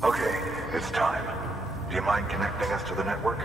Okay, it's time. Do you mind connecting us to the network?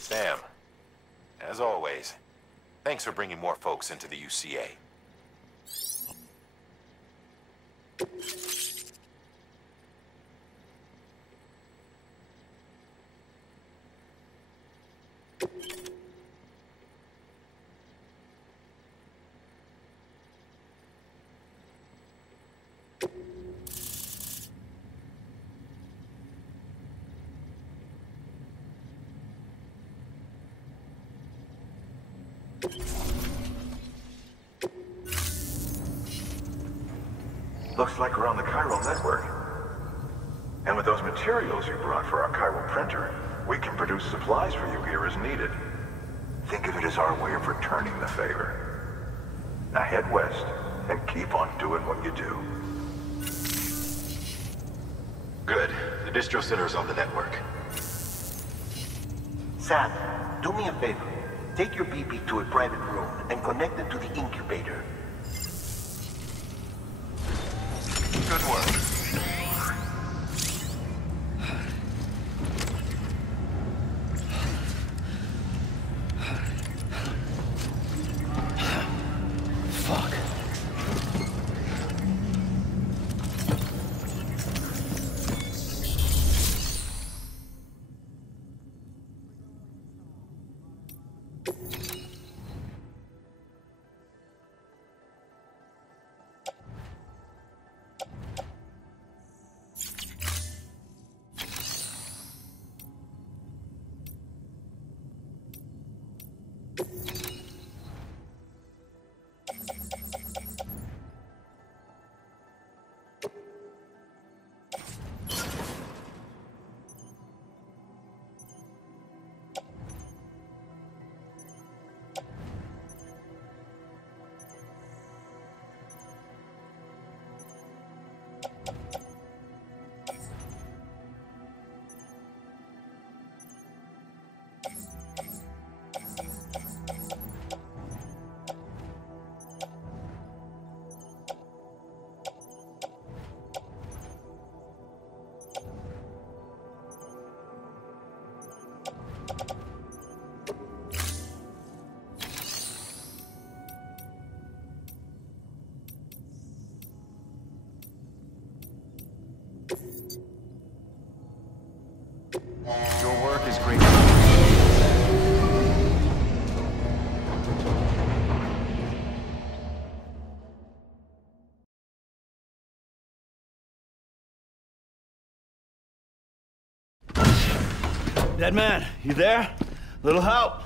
Sam, as always, thanks for bringing more folks into the UCA. Looks like we're on the chiral network. And with those materials you brought for our chiral printer, we can produce supplies for you here as needed. Think of it as our way of returning the favor. Now head west and keep on doing what you do. Good. The distro center is on the network. Sam, do me a favor. Take your BB to a private room and connect it to the incubator. Good work. Fuck. Your work is great. Dead man, you there? Little help?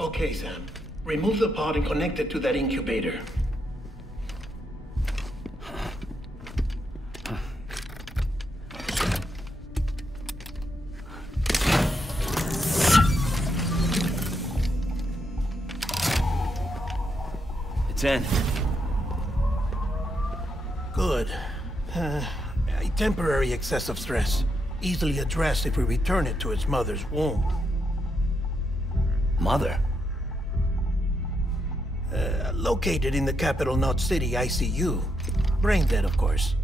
Okay, Sam. Remove the pod and connect it to that incubator. It's in. Good. A temporary excessive stress. Easily addressed if we return it to its mother's womb. Mother? Located in the capital Knot City ICU. Brain dead, of course.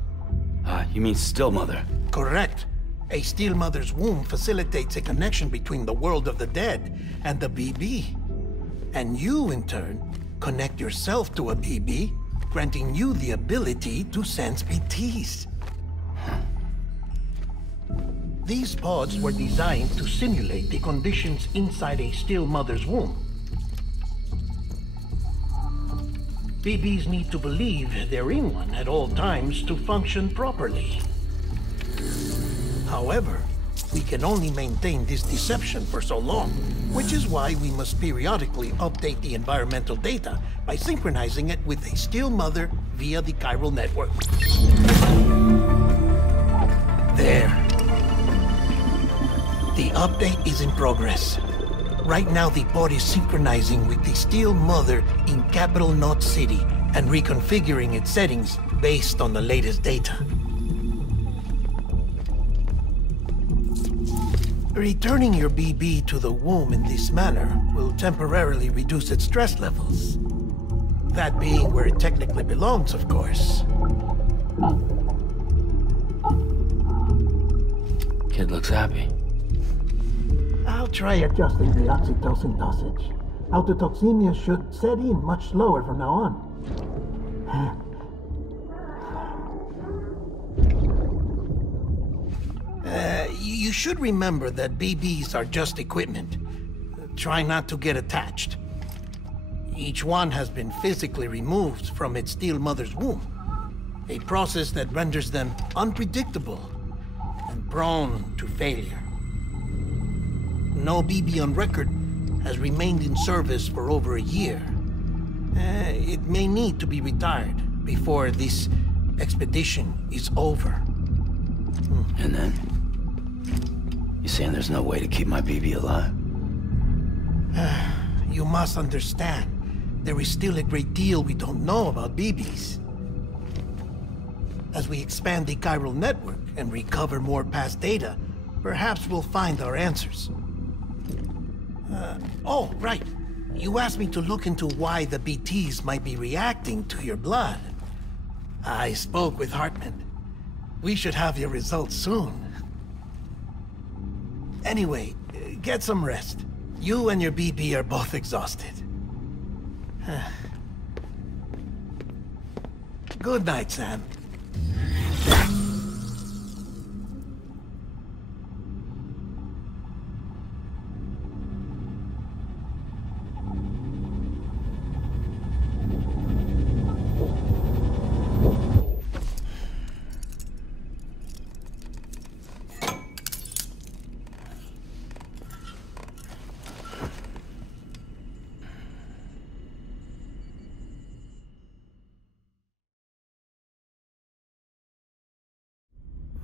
You mean still mother? Correct. A still mother's womb facilitates a connection between the world of the dead and the BB. And you, in turn, connect yourself to a BB, granting you the ability to sense BTs. These pods were designed to simulate the conditions inside a still mother's womb. BBs need to believe they're in one at all times to function properly. However, we can only maintain this deception for so long, which is why we must periodically update the environmental data by synchronizing it with a still mother via the chiral network. There. The update is in progress. Right now, the pod is synchronizing with the still mother in Capital Knot City and reconfiguring its settings based on the latest data. Returning your BB to the womb in this manner will temporarily reduce its stress levels. That being where it technically belongs, of course. Kid looks happy. I'll try adjusting the oxytocin dosage. Autotoxemia should set in much slower from now on. You should remember that BBs are just equipment. Try not to get attached. Each one has been physically removed from its steel mother's womb. A process that renders them unpredictable and prone to failure. No BB on record has remained in service for over a year. It may need to be retired before this expedition is over. And then? You saying there's no way to keep my BB alive? You must understand, there is still a great deal we don't know about BBs. As we expand the chiral network and recover more past data, perhaps we'll find our answers. Oh, right. You asked me to look into why the BTs might be reacting to your blood. I spoke with Hartman. We should have your results soon. Anyway, get some rest. You and your BB are both exhausted. Good night, Sam.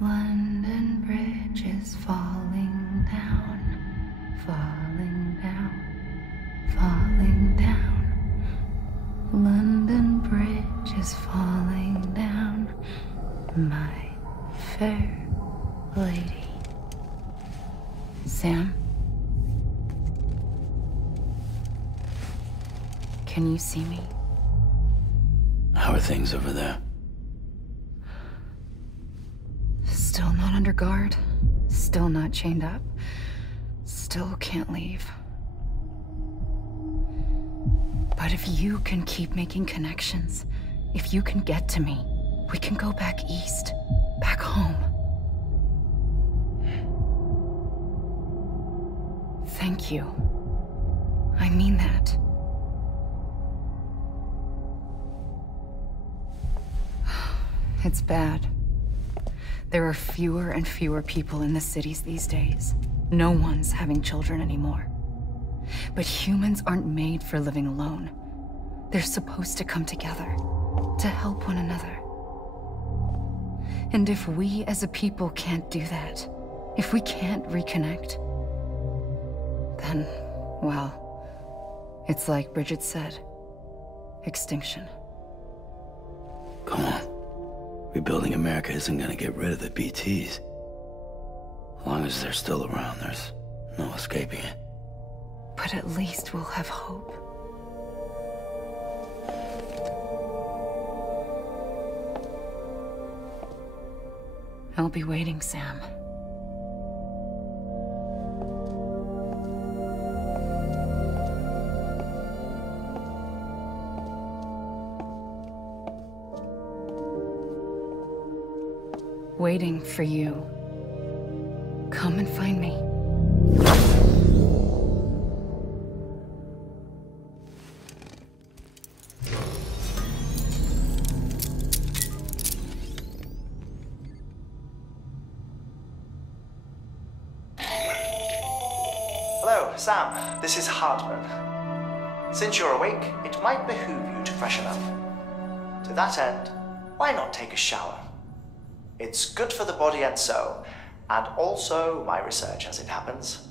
London Bridge is falling down, falling down, falling down. London Bridge is falling down, my fair lady. Sam? Can you see me? How are things over there? Still not under guard, still not chained up, still can't leave. But if you can keep making connections, if you can get to me, we can go back east, back home. Thank you. I mean that. It's bad. There are fewer and fewer people in the cities these days. No one's having children anymore. But humans aren't made for living alone. They're supposed to come together, to help one another. And if we as a people can't do that, if we can't reconnect, then, well, it's like Bridget said, extinction. Come on. Rebuilding America isn't gonna get rid of the BTs. As long as they're still around, there's no escaping it. But at least we'll have hope. I'll be waiting, Sam. Waiting for you. Come and find me. Sam, this is Hartman. Since you're awake, it might behoove you to freshen up. To that end, why not take a shower? It's good for the body and soul, and also my research as it happens.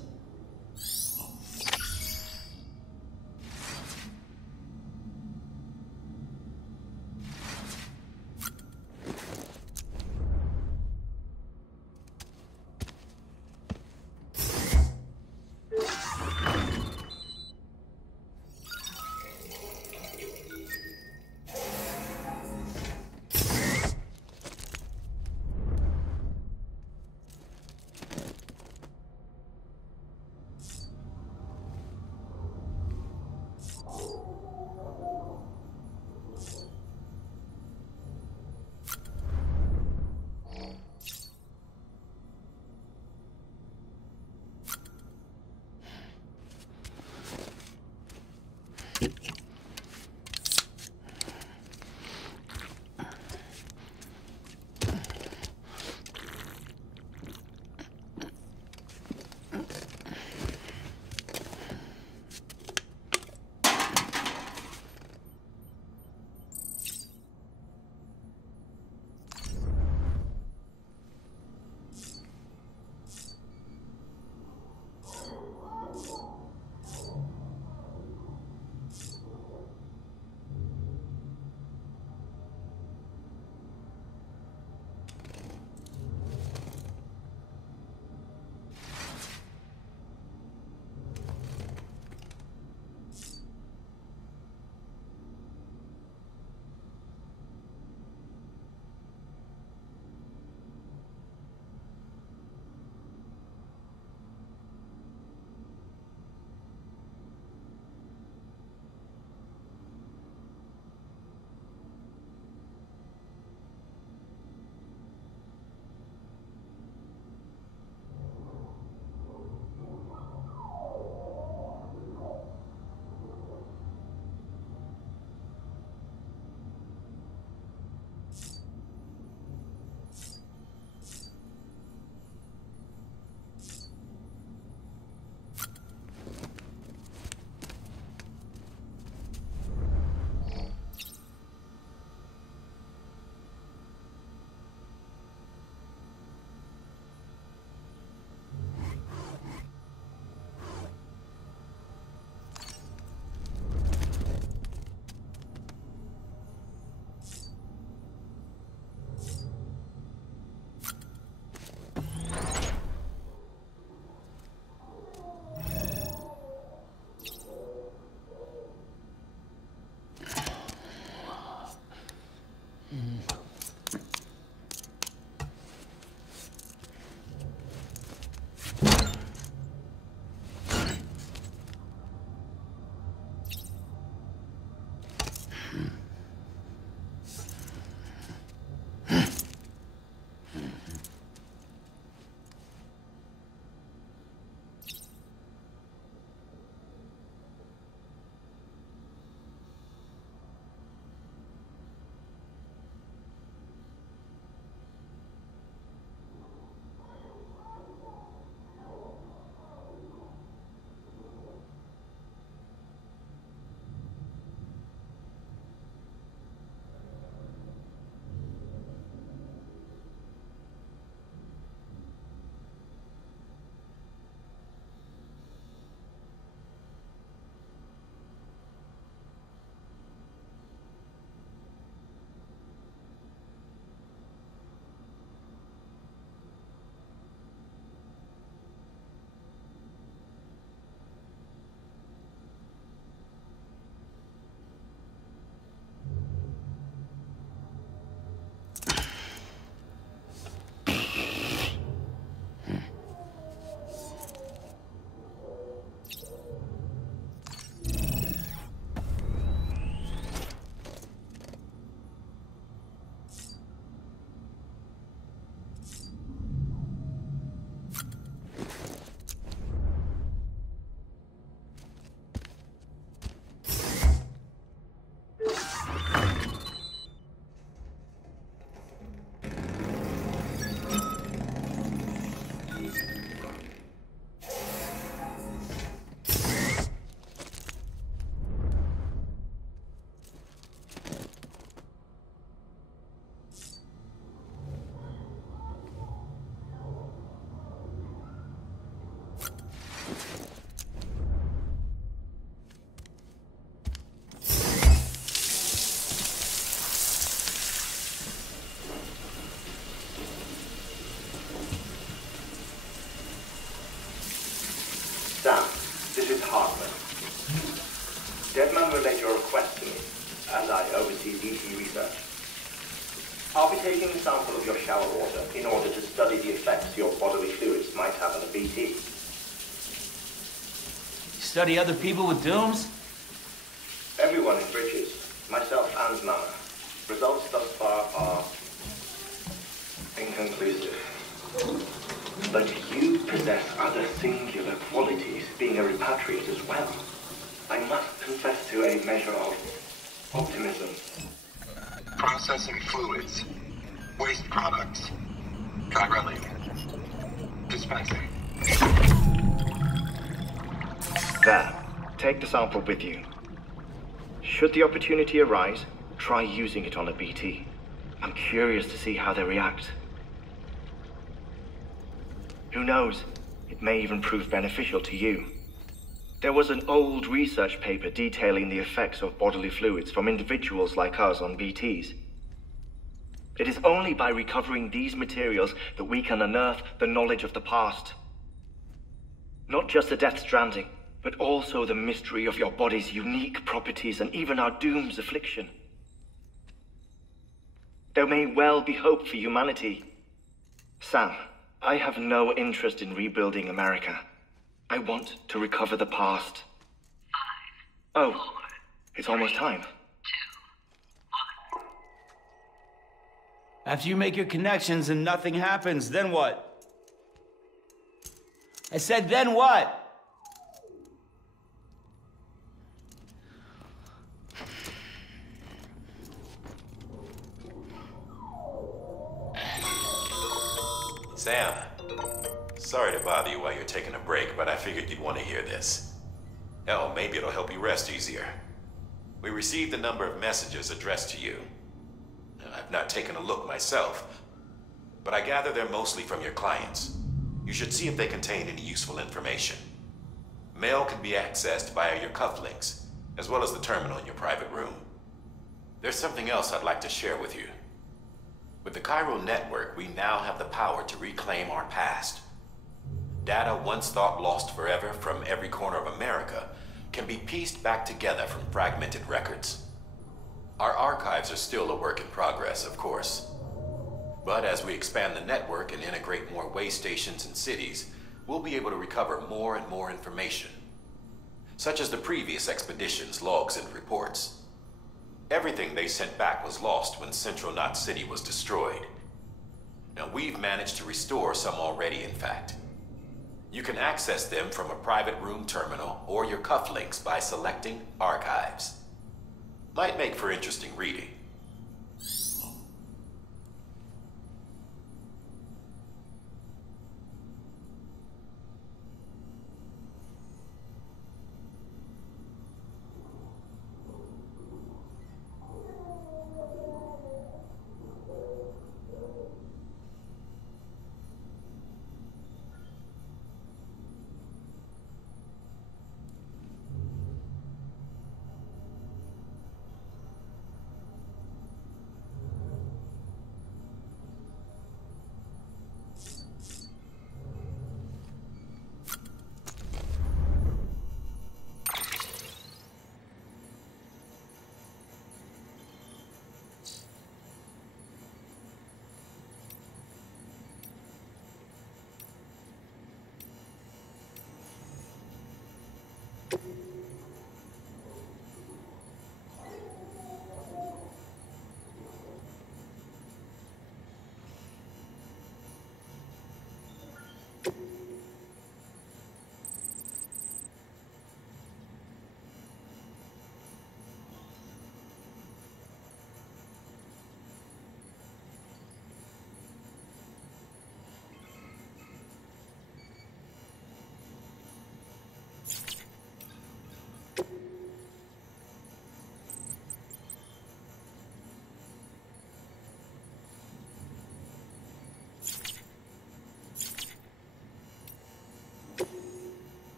taking a sample of your shower water in order to study the effects your bodily fluids might have on a BT. Study other people with dooms? Everyone in Bridges, myself and Mama. Results thus far are inconclusive. But you possess other singular qualities, being a repatriate as well. I must confess to a measure of optimism. Processing fluids. Waste products. Chirally. Dispensing. There. Take the sample with you. Should the opportunity arise, try using it on a BT. I'm curious to see how they react. Who knows? It may even prove beneficial to you. There was an old research paper detailing the effects of bodily fluids from individuals like us on BTs. It is only by recovering these materials that we can unearth the knowledge of the past. Not just the Death Stranding, but also the mystery of your body's unique properties and even our doom's affliction. There may well be hope for humanity. Sam, I have no interest in rebuilding America. I want to recover the past. 5, 4, it's almost time. 2, 1. After you make your connections and nothing happens, then what? I said, then what? Sam, sorry to bother you while you're taking a break, but I figured you'd want to hear this. Hell, maybe it'll help you rest easier. We received a number of messages addressed to you. I've not taken a look myself, but I gather they're mostly from your clients. You should see if they contain any useful information. Mail can be accessed via your cufflinks, as well as the terminal in your private room. There's something else I'd like to share with you. With the Chiral Network, we now have the power to reclaim our past. Data once thought lost forever from every corner of America can be pieced back together from fragmented records. Our archives are still a work in progress, of course. But as we expand the network and integrate more way stations and cities, we'll be able to recover more and more information, such as the previous expedition's logs and reports. Everything they sent back was lost when Central Knot City was destroyed. Now, we've managed to restore some already, in fact. You can access them from a private room terminal or your cufflinks by selecting Archives. Might make for interesting reading.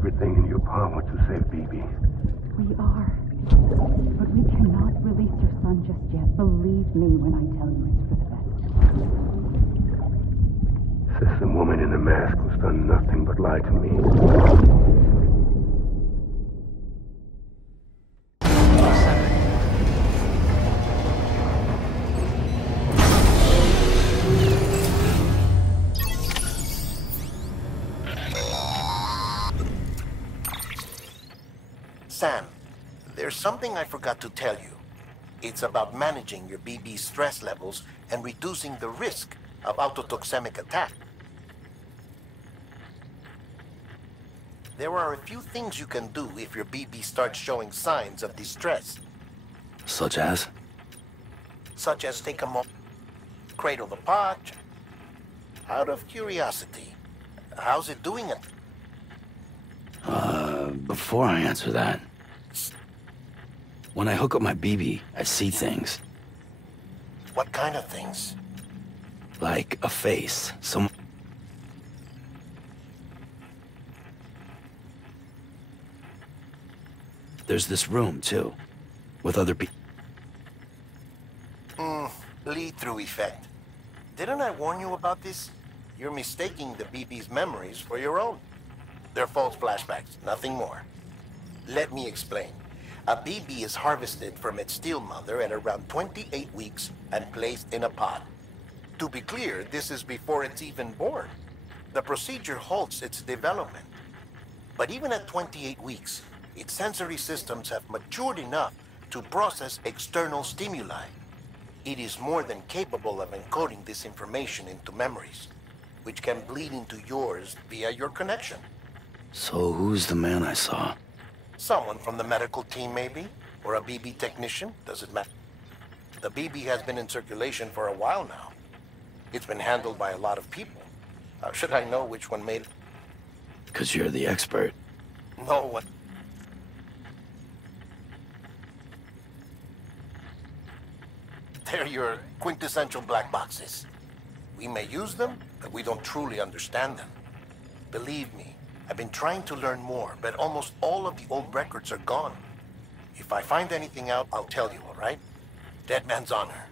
everything in your power to save BB. We are. But we cannot release your son just yet. Believe me when I tell you it's for the best. Says the woman in the mask who's done nothing but lie to me. Sam, there's something I forgot to tell you. It's about managing your BB stress levels and reducing the risk of autotoxemic attack. There are a few things you can do if your BB starts showing signs of distress. Such as? Such as take a moment, cradle the pot. Out of curiosity, how's it doing it? Before I answer that, when I hook up my BB, I see things. What kind of things? Like a face, There's this room, too, with other people. Lead-through effect. Didn't I warn you about this? You're mistaking the BB's memories for your own. They're false flashbacks, nothing more. Let me explain. A BB is harvested from its steel mother at around 28 weeks and placed in a pod. To be clear, this is before it's even born. The procedure halts its development. But even at 28 weeks, its sensory systems have matured enough to process external stimuli. It is more than capable of encoding this information into memories, which can bleed into yours via your connection. So who's the man I saw? Someone from the medical team, maybe? Or a BB technician? Does it matter? The BB has been in circulation for a while now. It's been handled by a lot of people. How should I know which one made it? 'Cause you're the expert. No one. They're your quintessential black boxes. We may use them, but we don't truly understand them. Believe me, I've been trying to learn more, but almost all of the old records are gone. If I find anything out, I'll tell you, all right? Dead man's honor.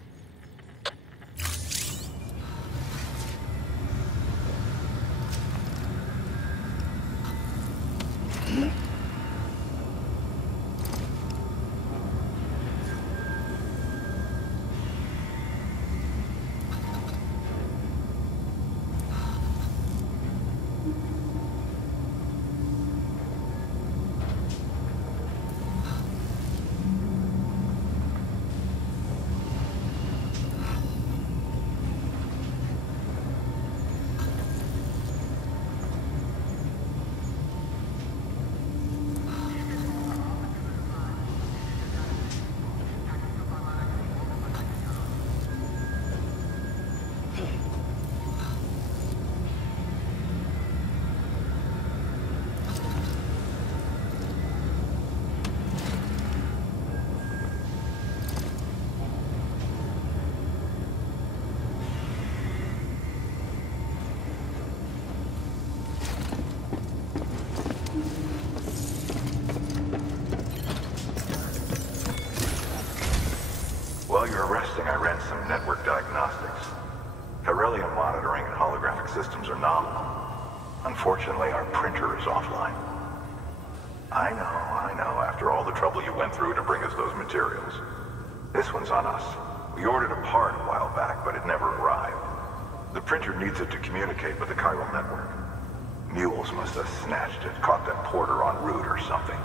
While you're resting, I ran some network diagnostics. Beryllium monitoring and holographic systems are nominal. Unfortunately, our printer is offline. I know, after all the trouble you went through to bring us those materials. This one's on us. We ordered a part a while back, but it never arrived. The printer needs it to communicate with the chiral network. Mules must have snatched it, caught that porter en route or something.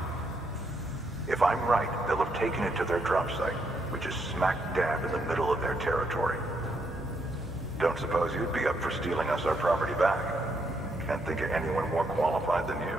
If I'm right, they'll have taken it to their drop site, which is smack dab in the middle of their territory. Don't suppose you'd be up for stealing us our property back? Can't think of anyone more qualified than you.